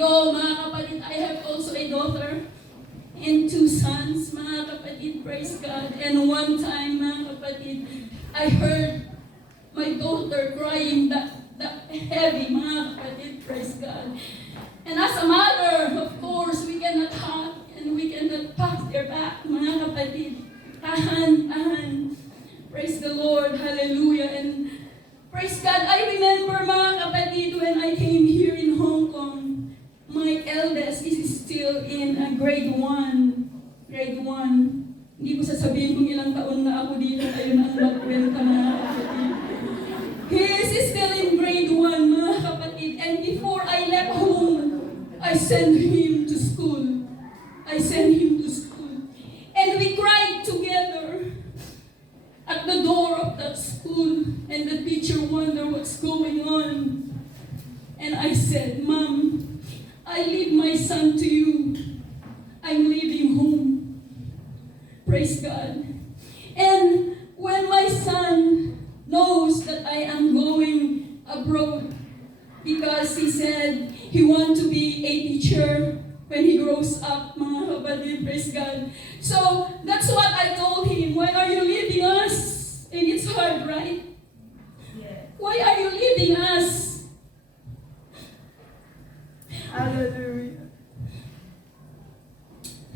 go, mga kapatid, I have also a daughter and 2 sons, mga kapatid, praise God. And one time, mga kapatid, I heard my daughter crying that heavy, mga kapatid, praise God. And as a mother, of course, we cannot hug and we cannot pat their back, mga kapatid. Tahan. Praise the Lord, hallelujah. And praise God, I remember, mga kapatid, when I came here in Hong Kong, my eldest is still in grade 1. Grade 1. Hindi ko sasabihin kung ilang taon na ako dito, ayun ang magkwenta, mga kapatid. He is still in grade 1, mga kapatid. And before I left home, I sent him to school. And we cried together at the door of that school. And the teacher wondered what's going on. And I said, Mom, I leave my son to you. I'm leaving home. Praise God. And when my son knows that I am going abroad, because he said he wants to be a teacher when he grows up, mga kapatid, praise God. So, that's what I told him. Why are you leaving us? And it's hard, right? Yes. Why are you leaving us? Hallelujah.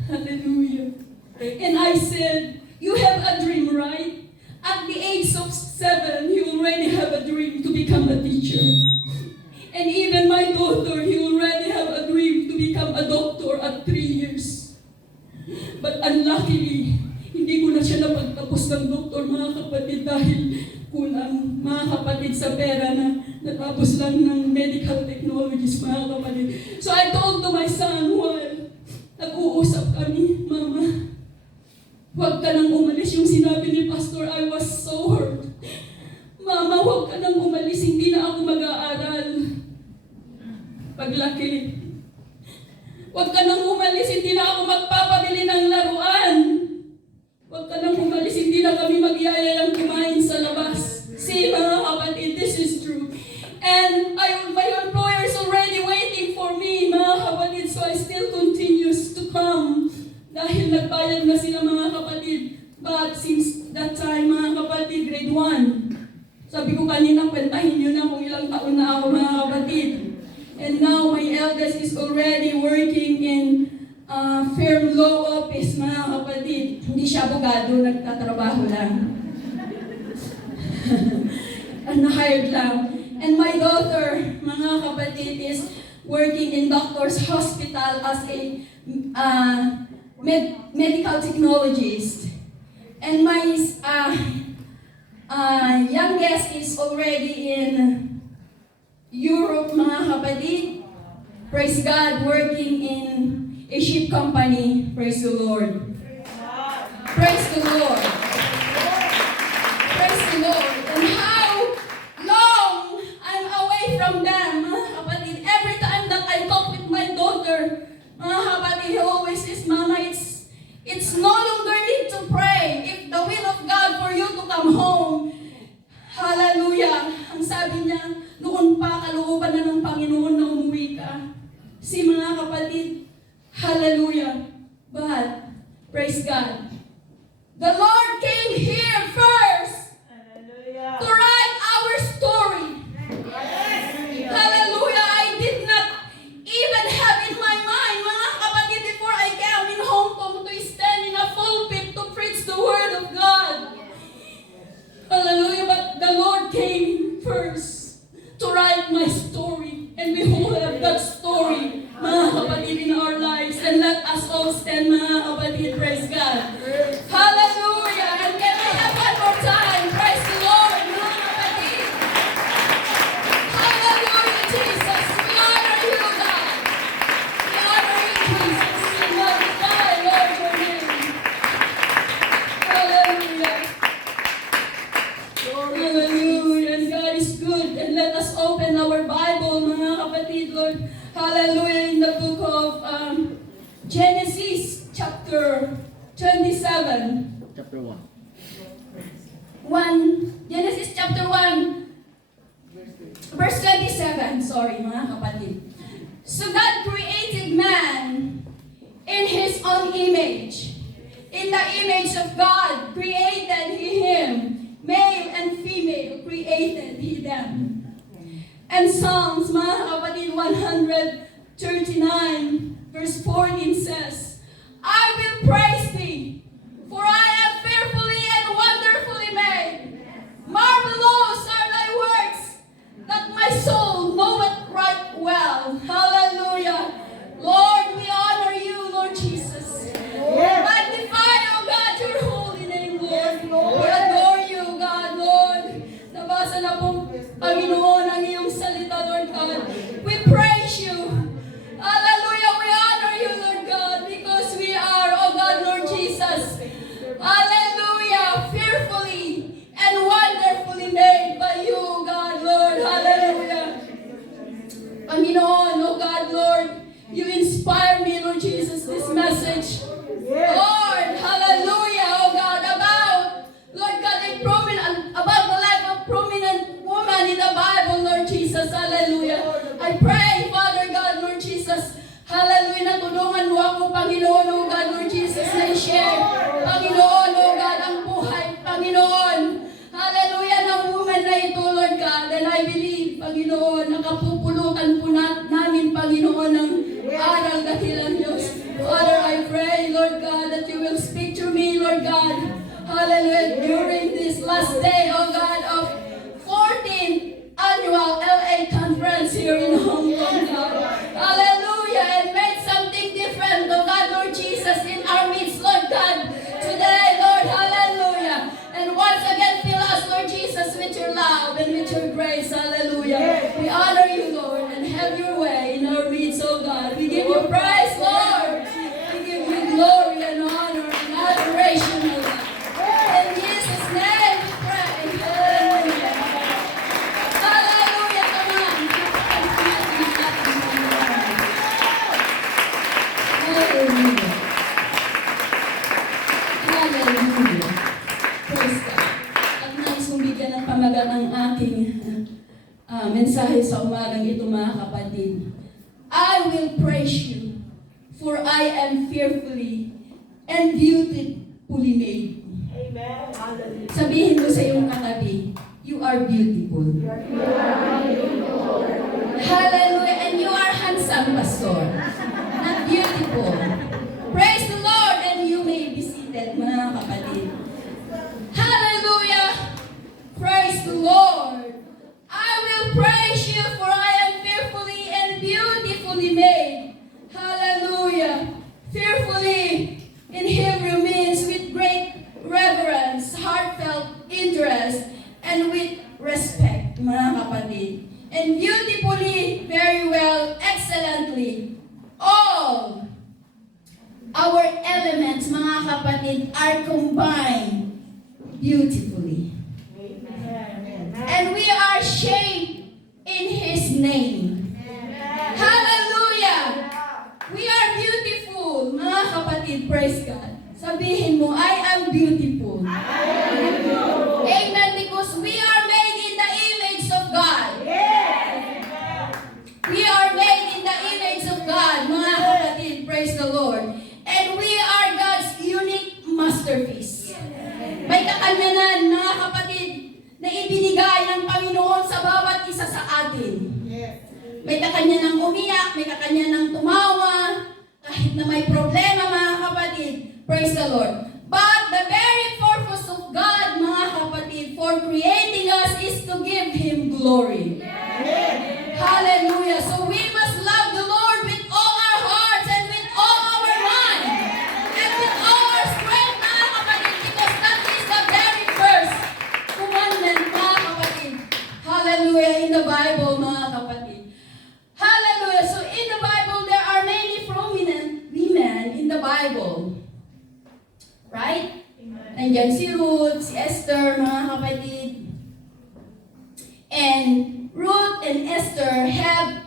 Hallelujah. And I said, you have a dream, right? At the age of 7, you already have a dream to become a teacher. And even my daughter, he already have a dream to become a doctor at 3 years. But unluckily, hindi ko na siya napagtapos ng doktor, mga kapatid, dahil kulang, mga kapatid, sa pera na natapos lang ng medical technologies, mga kapatid. So I told to my son, while nag-uusap kami, Mama, huwag ka nang umalis. Yung sinabi ni Pastor, I was so hurt. Mama, huwag ka nang umalis, hindi na ako mag-aaral. Paglaki. Huwag ka nang umalis, hindi na ako magpapabili ng laruan. Huwag ka nang umalis, hindi na kami magyayayang kumain sa labas. See, mga kapatid, this is true. And my employer is already waiting for me, mga kapatid, so I still continues to come. Dahil nagbayad na sila, mga kapatid. But since that time, mga kapatid, grade 1, sabi ko kanina, kwentahin nyo na kung ilang taon na ako, mga kapatid. And now, my eldest is already working in firm law office, mga kapatid. Hindi siya abogado, nagtatrabaho lang. Na-hired lang. And my daughter, mga kapatid, is working in doctor's hospital as a medical technologist. And my youngest is already in Europe, mga kapatid. Praise God, working in a ship company. Praise the Lord. Praise the Lord. Praise the Lord. And how long I'm away from them, mga kapatid. Every time that I talk with my daughter, mga kapatid, he always says, Mama, it's no longer need to pray if the will of God for you to come home. Hallelujah. Ang sabi niya, noon pa, kalooban na ng Panginoon na umuwi ka. Si mga kapatid, hallelujah. But, praise God, the Lord came here first Hallelujah. to write our story. Hallelujah. I did not even have in my mind, mga kapatid, before I came in Hong Kong to stand in a pulpit to preach the Word of God. Hallelujah. But the Lord came first to write my story. And we all have that story, mga kapatid, in our lives. And let us all stand, mga kapatid. Praise God. Hallelujah. And can I have one more time? Praise the Lord, mga kapatid. Hallelujah, Jesus. We honor you, God. We honor you, Jesus. We magnify, Lord, your name. Hallelujah. Hallelujah. And God is good. And let us open our Bible, mga kapatid, Lord. Hallelujah. In the book of Genesis, chapter 27. Chapter 1. Genesis chapter 1, verse 27. Sorry, mga kapatid. So God created man in His own image. In the image of God created He him. Male and female created He them. And Psalms, mga kapatid, 139 verse 14 says, I will praise Thee, for I am fearfully and wonderfully made. Marvelous are Thy works, that my soul knoweth right well. Hallelujah. Lord, we honor You, Lord Jesus. Magnify, O God, Your holy name, Lord. We adore You, God, Lord. Nabasa na po, Panginoon, ang Iyong salita, Lord God. We praise You. Hallelujah. We honor You, Lord God, because we are, O God, Lord Jesus. Hallelujah. Fearfully and wonderfully made by You, God, Lord. Hallelujah. Panginoon, O God, Lord, You inspire me, Lord Jesus, this message. Lord, hallelujah, oh God, about, Lord God, about the life of prominent woman in the Bible, Lord Jesus, hallelujah. I pray, Father God, Lord Jesus, hallelujah, na tulungan mo ako, Panginoon, oh God, Lord Jesus, na i-share, Panginoon, oh God, ang buhay, Panginoon, hallelujah, ng woman na ito, Lord God, and I believe, Panginoon, nakapupulutan po namin, Panginoon, ng aral dahilan Diyos. Father, I pray, Lord God, that You will speak to me, Lord God. Hallelujah. During this last day, oh God, of 14th annual LA conference here in Hong Kong, God. Hallelujah. And make something different, oh God, Lord Jesus, in our midst, Lord God. Today, Lord, hallelujah. And once again, fill us, Lord Jesus, with Your love and with Your grace. Hallelujah. We honor You, Lord, and have Your way in our midst, oh God. We give You praise, Lord. We give You glory and honor and adoration, oh God. In Jesus' name we pray. Hallelujah. Hallelujah. Come on. Hallelujah. Hallelujah. Praise God. At nais kong bigyan ng pamagat ang aking mensahe sa umagang ito, mga kapatid. I will praise You, for I am fearfully and beautifully made. Amen. Hallelujah. Sabihin mo sa iyong katabi, you are beautiful. Hallelujah. And you are handsome, Pastor. Not beautiful. Praise the Lord, and you may be seated, mga kapatid. Hallelujah. Praise the Lord. I will praise You, for I am fearfully and beautifully made. Hallelujah. Fearfully in Hebrew means with great reverence, heartfelt interest, and with respect, mga kapatid. And beautifully, very well, excellently. All our elements, mga kapatid, are combined beautifully. And we are shaped in His name. Hallelujah! We are beautiful, mga kapatid. Praise God. Sabihin mo, I am beautiful. Amen. Because we are made in the image of God. We are made in the image of God, mga kapatid. Praise the Lord. And we are God's unique masterpiece. May kakanyanan, mga kapatid, na ibinigay ng Panginoon sa bawat isa sa atin. May kakanya ng umiyak, may kakanya ng tumawa, kahit na may problema, mga kapatid. Praise the Lord. But the very purpose of God, mga kapatid, for creating us is to give Him glory. Hallelujah. So we must love the Lord with all our hearts and with all our mind and with all our strength, mga kapatid, because that is the very first commandment, mga kapatid. Hallelujah. In the Bible, mga kapatid. Hallelujah. So in the Bible, there are many prominent women in the Bible. Right? Nandiyan si Ruth, si Esther, mga kapatid. And Ruth and Esther have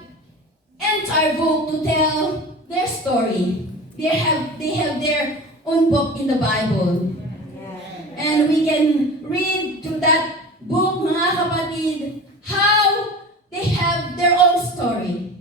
entire book to tell their story. They have their own book in the Bible. And we can read through that book, mga kapatid, how they have their own story.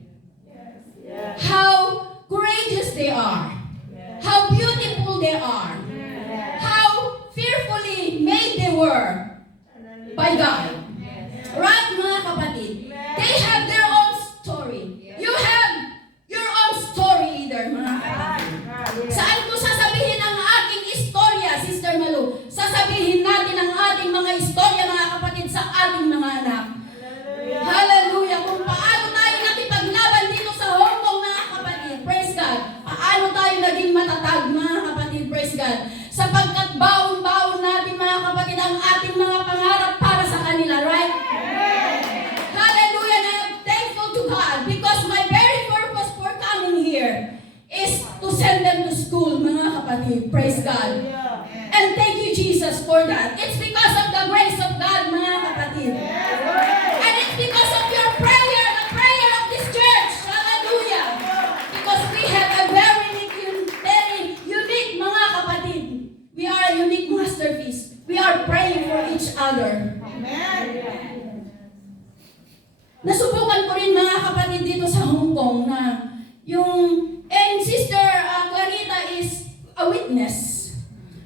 kapatid. Praise God. Hallelujah. And thank you, Jesus, for that. It's because of the grace of God, mga kapatid. And it's because of your prayer, the prayer of this church. Hallelujah. Because we have a very unique, mga kapatid. We are a unique masterpiece. We are praying for each other. Nasubukan ko rin, mga kapatid, dito sa Hong Kong na and Sister Clarita is a witness.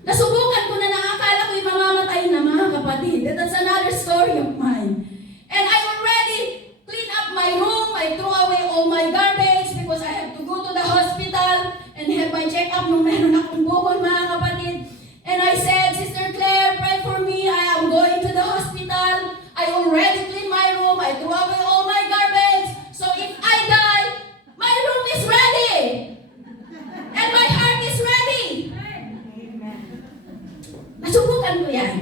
Nasubukan ko na nakakala ko yung mamamatay na, mga kapatid. That's another story of mine. And I already cleaned up my room. I threw away all my garbage because I have to go to the hospital and have my check-up nung meron akong bukol, mga kapatid. And I said, Sister Claire, pray for me. I am going to the hospital. I already cleaned my room. I threw away all my garbage. So if I die, my room is ready. And my heart is ready. Nasubukan ko yan.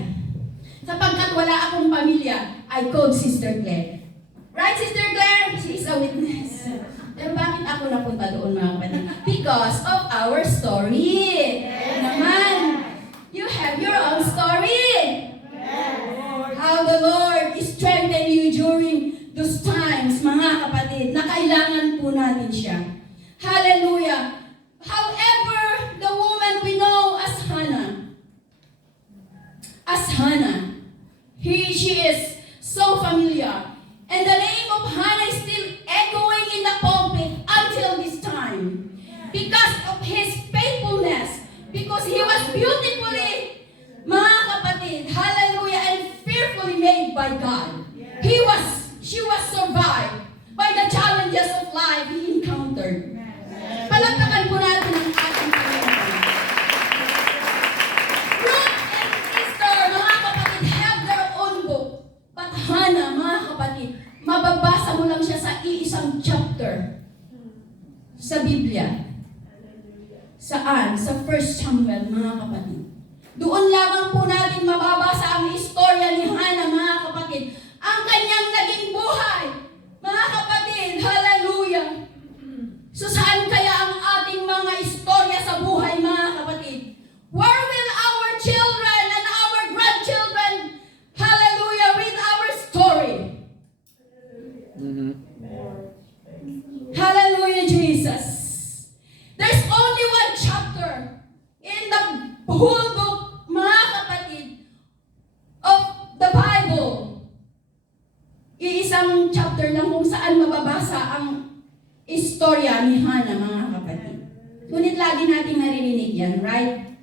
Sapagkat wala akong pamilya, I called Sister Claire. Right, Sister Claire? She is a witness. Pero bakit ako napunta doon, mga kapatid? Because of our story. Naman, you have your own story. How the Lord strengthened you during those times, mga kapatid, na kailangan po natin siya. Hallelujah. However, the woman we know as Hannah, she is so familiar. And the name of Hannah is still echoing in the pulpit until this time. Because of his faithfulness. Because he was beautifully, mga kapatid, hallelujah, and fearfully made by God. She was survived by the challenges of life he encountered. Palakpakan po natin ang ating Panginoon. Ruth and Esther, mga kapatid, have their own book. But Hannah, mga kapatid, mababasa mo lang siya sa iisang chapter sa Biblia. Saan? Sa 1 Samuel, mga kapatid. Doon lamang po natin mababasa ang istorya ni Hannah, mga kapatid. Ang kanyang naging buhay. Mga kapatid, hallelujah. So saan kaya ang ating mga istorya sa buhay, mga kapatid? Where will our children and our grandchildren, hallelujah, read our story? Hallelujah, Jesus. There's only one chapter in the whole book, mga kapatid, of the Bible. Iisang chapter lang kung saan mababasa ang istorya ni Hannah, mga kapatid. Ngunit lagi nating naririnig yan, right?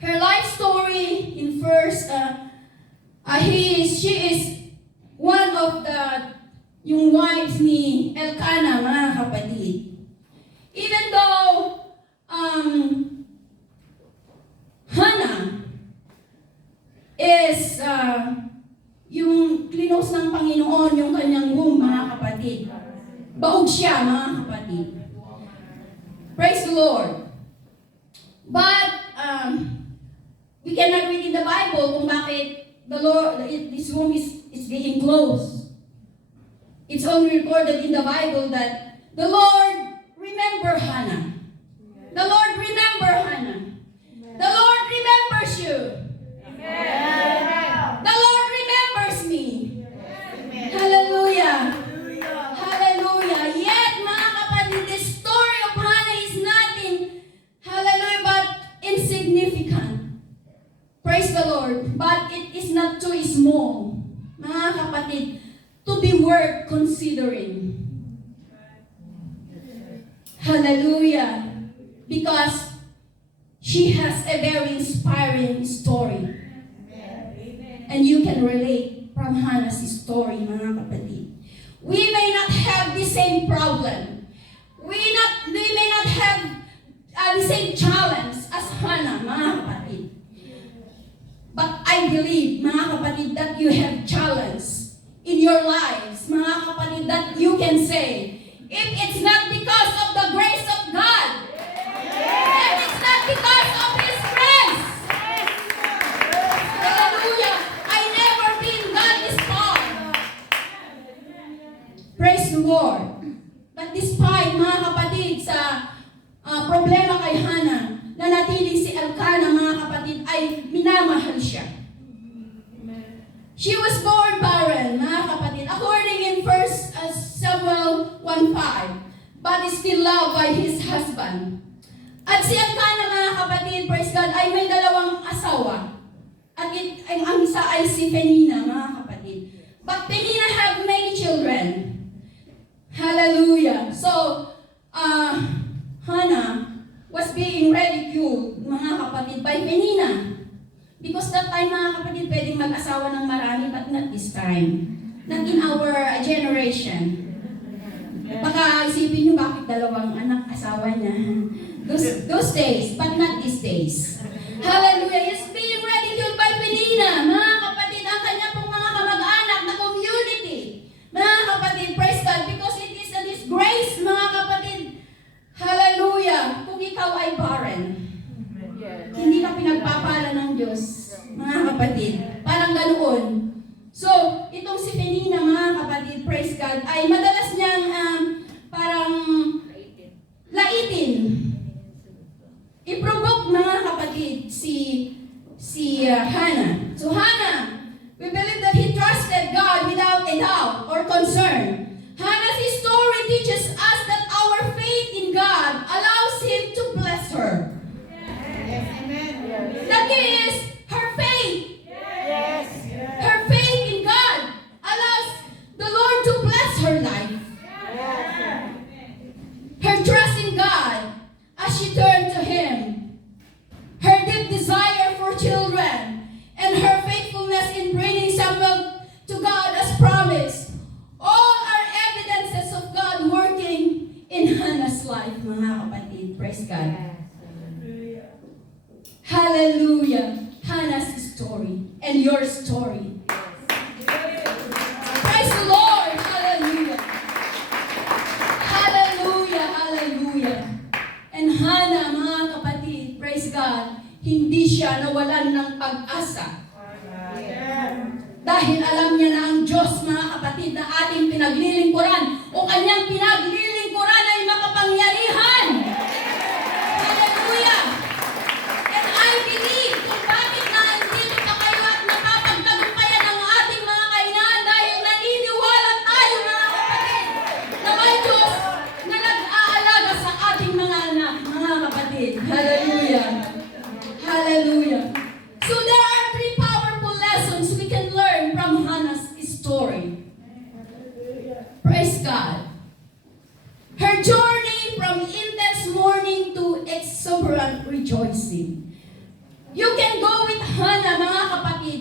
Her life story in she is one of yung wives ni Elkanah, mga kapatid. Even though Hannah is yung klinos ng Panginoon, yung kanyang womb, mga kapatid. Baog siya, mga kapatid. Praise the Lord. But we cannot read in the Bible kung bakit this womb is getting closed. It's only recorded in the Bible that the Lord remember Hannah. The Lord remember Hannah. The Lord remembers you. The Lord remembers me. Hallelujah. Hallelujah. Yet, mga kapatid, the story of Hannah is nothing, hallelujah, but insignificant. Praise the Lord. But it is not too small, mga kapatid, to be worth considering. Hallelujah. Because she has a very inspiring story. And you can relate from Hannah's story, mga kapatid. We may not have the same problem. We may not have the same challenge as Hannah, mga kapatid. But I believe, mga kapatid, that you have challenge in your lives, mga kapatid, that you can say, if it's not because of the grace of God, if it's not because of His grace, hallelujah, I never been God this far. Praise the Lord. But despite, mga kapatid, sa problema kay Hannah, nanatiling si Elkanah, mga kapatid, ay minamahal siya. She was born barren, mga kapatid, according in 1 Samuel 1:5, but is still loved by his husband. At si Elkanah, mga kapatid, praise God, ay may dalawang asawa. At ang isa ay si Penina, mga kapatid. But Penina have many children. Hallelujah. So, Hannah was being ridiculed, mga kapatid, by Penina. Because that time, mga kapatid, pwedeng mag-asawa ng marami, but not this time. Not in our generation. Baka isipin nyo bakit dalawang anak asawa niya. Those days, but not these days. Hallelujah. He's being ridiculed by Penina. Mga kapatid, ang kanya pong mga kamag-anak na community. Mga kapatid, praise God, because it is a disgrace, mga kapatid. Hallelujah. Kung ikaw ay barren. Hindi ka pinagpapala ng Diyos, mga kapatid. Parang ganoon. So, itong si Penina, mga kapatid, praise God, ay madalas niyang parang laitin. I-provoke, mga kapatid, si Hannah. So, Hannah, we believe that he trusted God without a doubt or concern. Hannah's story teaches us that our faith in God allows Him to bless her. The key is her faith. Yes. Her faith in God allows the Lord to bless her life. Her trust in God as she turned to Him. Her deep desire for children and her faithfulness in bringing Samuel to God as promised. All are evidences of God working in Hannah's life, mga kapatid. Praise God. Hallelujah. Hannah's story and your story. Praise the Lord. Hallelujah. Hallelujah. Hallelujah. And Hannah, mga kapatid, praise God, hindi siya nawalan ng pag-asa. Dahil alam niya na ang Diyos, mga kapatid, na ating pinaglilingkuran o kanyang pinaglilingkuran ay makapangyarihan. Hallelujah. And I believe kung bakit nandito pa kayo at napapagtagumpayan ang ating mga kainahan dahil naniniwala tayo, mga kapatid, na may Diyos na nag-aalaga sa ating mga anak, mga kapatid. Hallelujah. Hallelujah. So there are three powerful lessons we can learn from Hannah's story. Praise God. Her journey from intense mourning to exuberant rejoicing. You can go with Hannah, mga kapatid.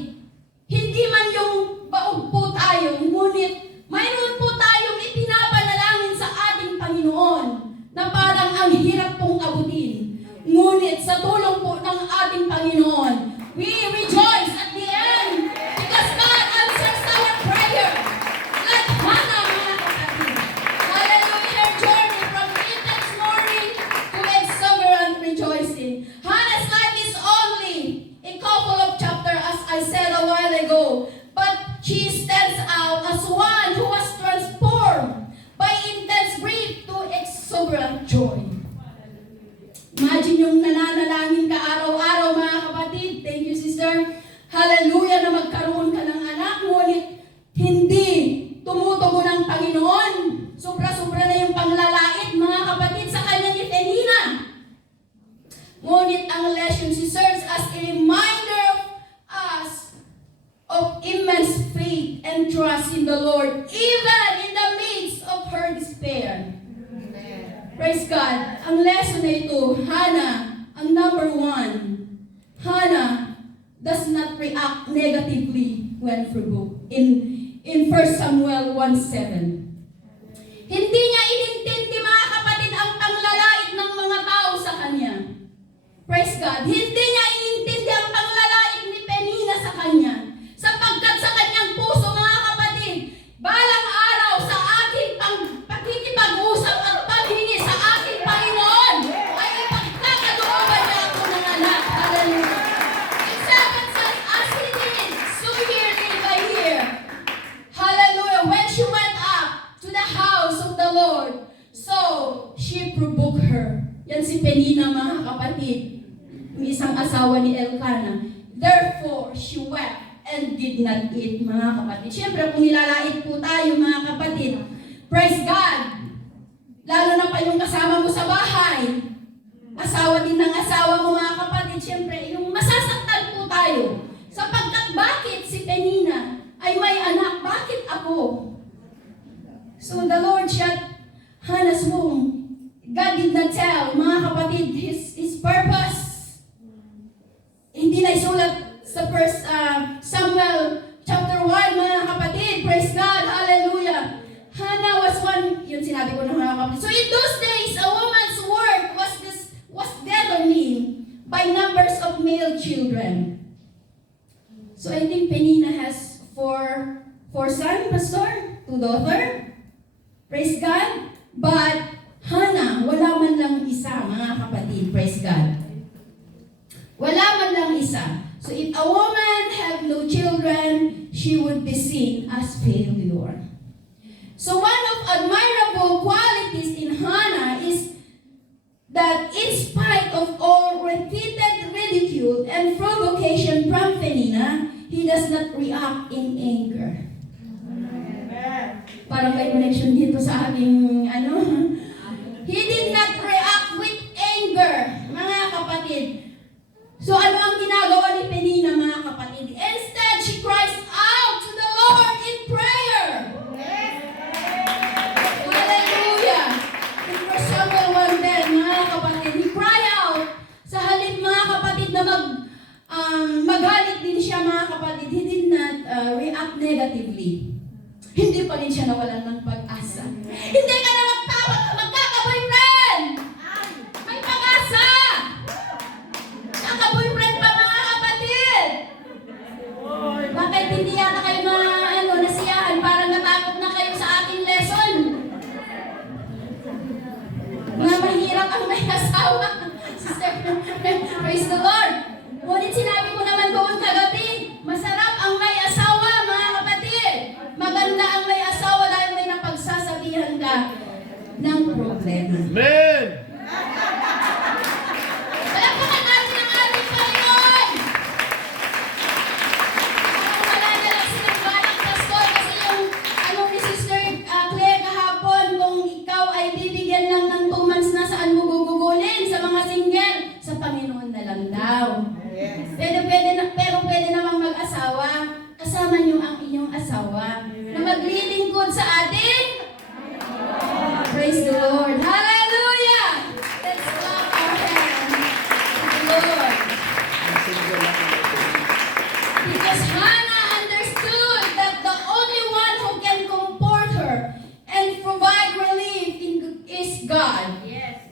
Hindi man yung baog po tayo, ngunit mayroon po tayong ipinapanalangin sa ating Panginoon na parang ang hirap pong abutin. Ngunit sa tulong po ng ating Panginoon, we rejoice at the end because God answers our prayer. Like Hannah, mga kapatid. Hallelujah. Her journey from intense mourning to exuberant rejoicing. Hannah's life is only a couple of chapters, as I said a while ago, but she stands out as one who was transformed by intense grief to exuberant joy. Imagine yung nananalangin ka araw-araw, mga kapatid. Thank you, sister. Hallelujah na magkaroon ka ng anak, ngunit hindi tumutugon ng Panginoon. Sobra-sobra na yung panglalait, mga kapatid, sa kanya ni Penina. Ngunit ang lesson, she serves as a reminder of us of immense faith and trust in the Lord, even in the midst of her despair. Praise God. Ang lesson na ito, Hannah, ang number one, Hannah does not react negatively when provoked. In 1 Samuel 1:7. Hindi niya inintindi, mga kapatid, ang panglalait ng mga tao sa kanya. Praise God. Hindi niya inintindi ang panglalait ni Penina sa kanya. Sapagkat sa kanyang puso, mga kapatid, balang araw sa ating pagkikipag-usap at paghingi sa ating Panginoon ay ipagkakadooban niya ako ng anak. Hallelujah. In 7 says, as he did, so here day by year. Hallelujah. When she went up to the house of the Lord, so she provoked her. Yan si Penina, mga kapatid. yung isang asawa ni Elkanah. Therefore, she wept and did not eat, mga kapatid. Siyempre, kung nilalait po tayo, mga kapatid, praise God! Lalo na pa yung kasama mo sa bahay. Asawa din ng asawa mo, mga kapatid. Siyempre, yung masasaktan po tayo. Sapagkat bakit si Penina ay may anak? Bakit ako? So the Lord shut Hannah's womb. God did not tell, mga kapatid, his purpose. Hindi na isulat sa first Samuel chapter 1, mga kapatid. Praise God, hallelujah. Hannah was one, yun sinabi ko ng mga kapatid. So in those days, a woman's work was determined by numbers of male children. So I think Penina has four sons, pastor, 2 daughters. Praise God. But Hannah, wala man lang isa, mga kapatid. Praise God. Wala man lang isa. So if a woman have no children, she would be seen as failure. So one of admirable qualities in Hannah is that in spite of all repeated ridicule and provocation from Penina, he does not react in anger. Parang may connection dito sa ating He did not react with anger, mga kapatid. So ano ang ginagawa ni Penina, mga kapatid? Instead, she cries out to the Lord in prayer. Hallelujah! In 1 Samuel 1:10, mga kapatid, he cried out. Sa halip, mga kapatid, na magalit din siya, mga kapatid, he did not react negatively. Hindi pa rin siya nawalan ng pag-asa. Hindi ka na magkaka-boyfriend! May pag-asa! Naka-boyfriend pa, mga kapatid! Bakit hindi yata kayo nasiyahan? Parang natakot na kayo sa aking lesson. Mga mahirap ang may asawa. Sister, praise the Lord! Ngunit sinabi ko naman doon kagabi, masarap ang may asawa, mga kapatid. Maganda ang may asawa dahil may napagsasabihan ka ng problema. Amen! Palakpakan natin ang ating Panginoon! Wala na lang sinagbalang pastor kasi yung ni Sister Claire kahapon, kung ikaw ay bibigyan lang ng 2 months na saan mo gugugulin sa mga single, sa Panginoon na lang daw. Pero pwede namang mag-asawa. Kasama niyo ang inyong asawa na maglilingkod sa atin. Praise the Lord. Hallelujah! Let's clap our hands to the Lord. Because Hannah understood that the only one who can comfort her and provide relief is God. Yes.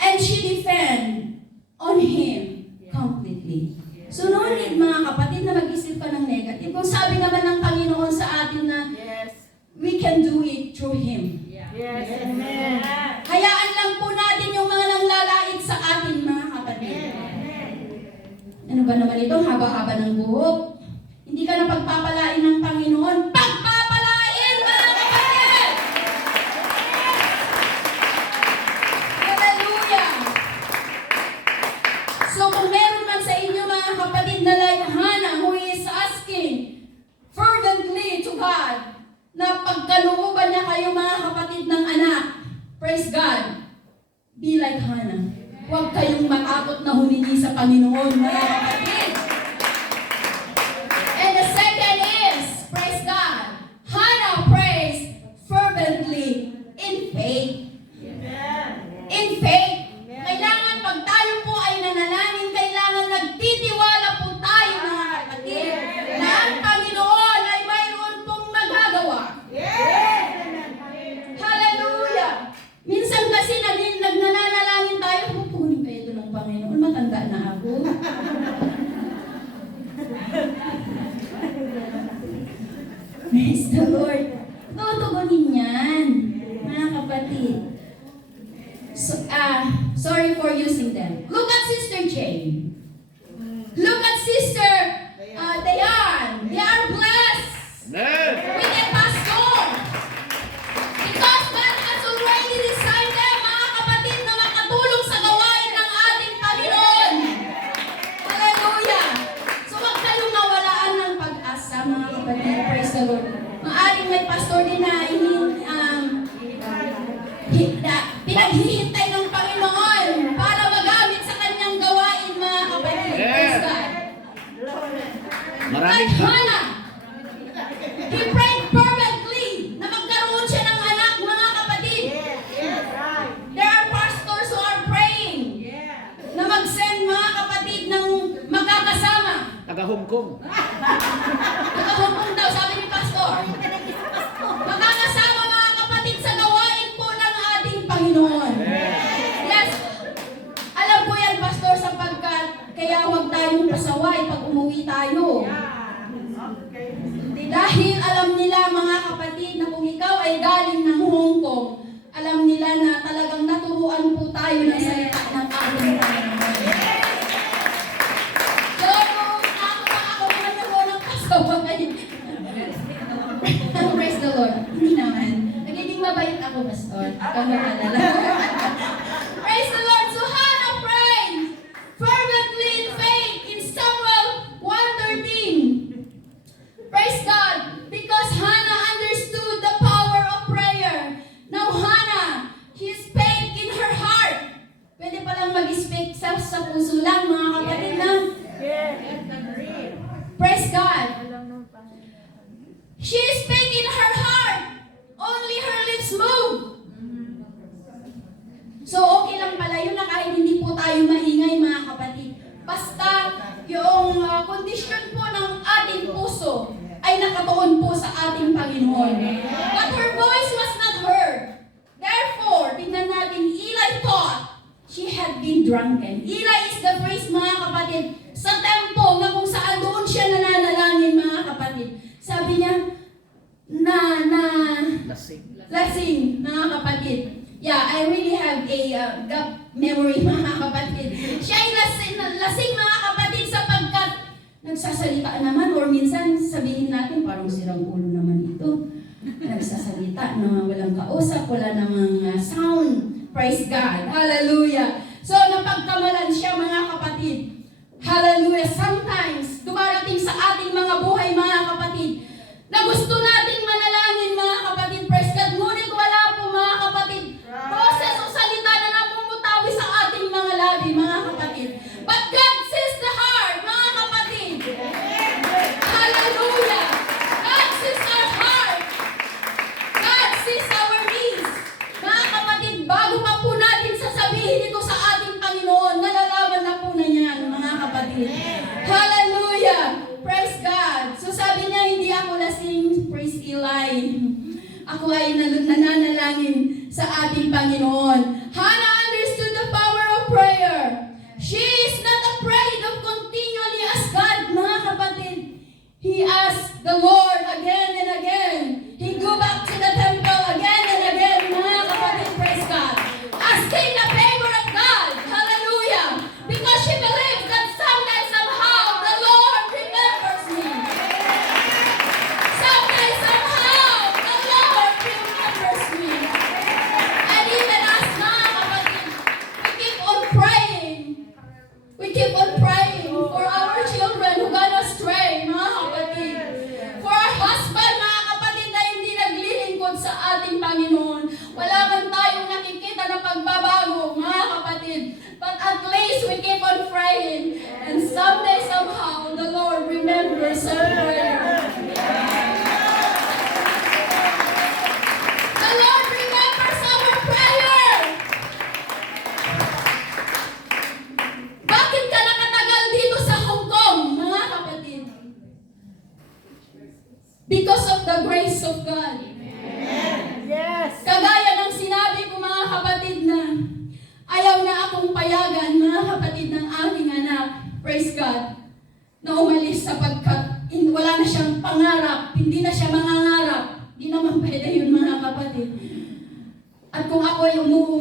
And she depend on Him completely. So no need, mga kapatid, na mag-isip ka ng negative. Kung sabi naman ng Panginoon sa atin na Yes. we can do it through Him. Yes. Amen. Hayaan lang po natin yung mga nanglalait sa atin, mga kapatid. Ano ba naman ito? Haba-haba ng buhok. Hindi ka na pagpapalain ng Panginoon. Pagpapalain, mga kapatid! Hallelujah! So kung meron man sa inyo, mga kapatid, na like Hannah, who is asking fervently to God, na pagkalooban niya kayo, mga kapatid, ng anak, praise God, be like Hannah. Huwag kayong matakot na humingi sa Panginoon, mga kapatid. And the second is, praise God, Hannah prays fervently in faith. In faith. Kailangan pag tayo po ay nanalangin, kailangan nagtitiwala po tayo, mga kapatid, na ang Panginoon ay mayroon pong magagawa. Hallelujah! Minsan kasi nagnanalangin tayo, pupunin pa ito ng Panginoon, matanda na ako. Praise the Lord. Tutugunin yan, mga kapatid. So, sorry for using them. Look at Sister Jane. Look at Sister Dayan. They are blessed Amen! with a pastor. Because God has already designed them, mga kapatid, na makatulong sa gawain ng ating Panginoon. Kong. Taga-Hong Kong daw, sabi ni Pastor. Makakasama mga kapatid sa gawain po ng ating Panginoon. Yes. Alam ko yan, Pastor, sapagkat kaya huwag tayong pasaway pag umuwi tayo. Dahil alam nila mga kapatid na kung ikaw ay galing ng Hong Kong, alam nila na talagang naturuan po tayo ng salita ng ating Panginoon. So, kung ako naman ako ng pasaway. Praise the Lord. Hindi naman. Nagiging mabait ako, Pastor. Ikaw mag-alala. Praise the Lord. So, Hannah prayed fervently in faith in Samuel 1:13. Praise God, because Hannah understood the power of prayer. Now Hannah, she spake in her heart. Pwede palang mag-speak sa puso lang, mga kapatid na. Praise God. She spake in her heart. Only her lips moved. So okay lang pala yun na kahit hindi po tayo maingay, mga kapatid. Basta yung kondisyon po ng ating puso ay nakatuon po sa ating Panginoon. But her voice was not heard. Therefore, tingnan natin, Eli thought she had been drunken. Eli is the phrase, mga kapatid, sa tempo na kung saan doon siya nananalangin, mga kapatid. Sabi niya, lasing, mga kapatid. Yeah, I really have a gap memory, mga kapatid. Siya ay lasing, mga kapatid, sapagkat nagsasalita naman, or minsan sabihin natin, parang sirang ulo naman ito. Nagsasalita na walang kausap, wala namang sound. Praise God. Hallelujah. So, napagkamalan siya, mga kapatid. Hallelujah. Sometimes, dumarating sa ating mga buhay, mga kapatid, na gusto nating manalangin, mga kapatid. Praise God. Ngunit wala po, mga kapatid, boses o salita na namumutawi sa ating mga labi, mga kapatid. But God sees the heart, mga kapatid. Hallelujah. God sees our heart. God sees our needs. Mga kapatid, bago pa po natin sasabihin ito sa ating Panginoon, nalalaman na po na niyan, mga kapatid. Hallelujah. Praise God. So sabi niya, hindi ako lasing, praise Eli. Ako ay nananalangin sa ating Panginoon. Hannah understood the power of prayer. She is not afraid of continually ask God, mga kapatid. He asked the Lord again and again. He go back to the temple again and again, mga kapatid, praise God. Asking the favor of God. Hallelujah. Because she believes that someday, somehow, the Lord remembers me. Someday, somehow, the Lord remembers me. And even us, mga kapatid, we keep on praying. We keep on praying for our children who gone astray, mga kapatid. For our husband, mga kapatid, na hindi naglilingkod sa ating Panginoon. Wala man tayong nakikita na pagbabago, mga kapatid. But at least we keep on praying. And someday, somehow, the Lord remembers our prayer. The Lord remembers our prayer. Bakit ka nakatagal dito sa Hong Kong, mga kapatid? Because of the grace of God. Yes. Kagaya ng sinabi ko, mga kapatid, na ayaw na akong payagan, mga kapatid, ng aking anak, praise God, na umalis sapagkat wala na siyang pangarap, hindi na siya mangangarap. Hindi naman pwede yun, mga kapatid. At kung ako ay umuwi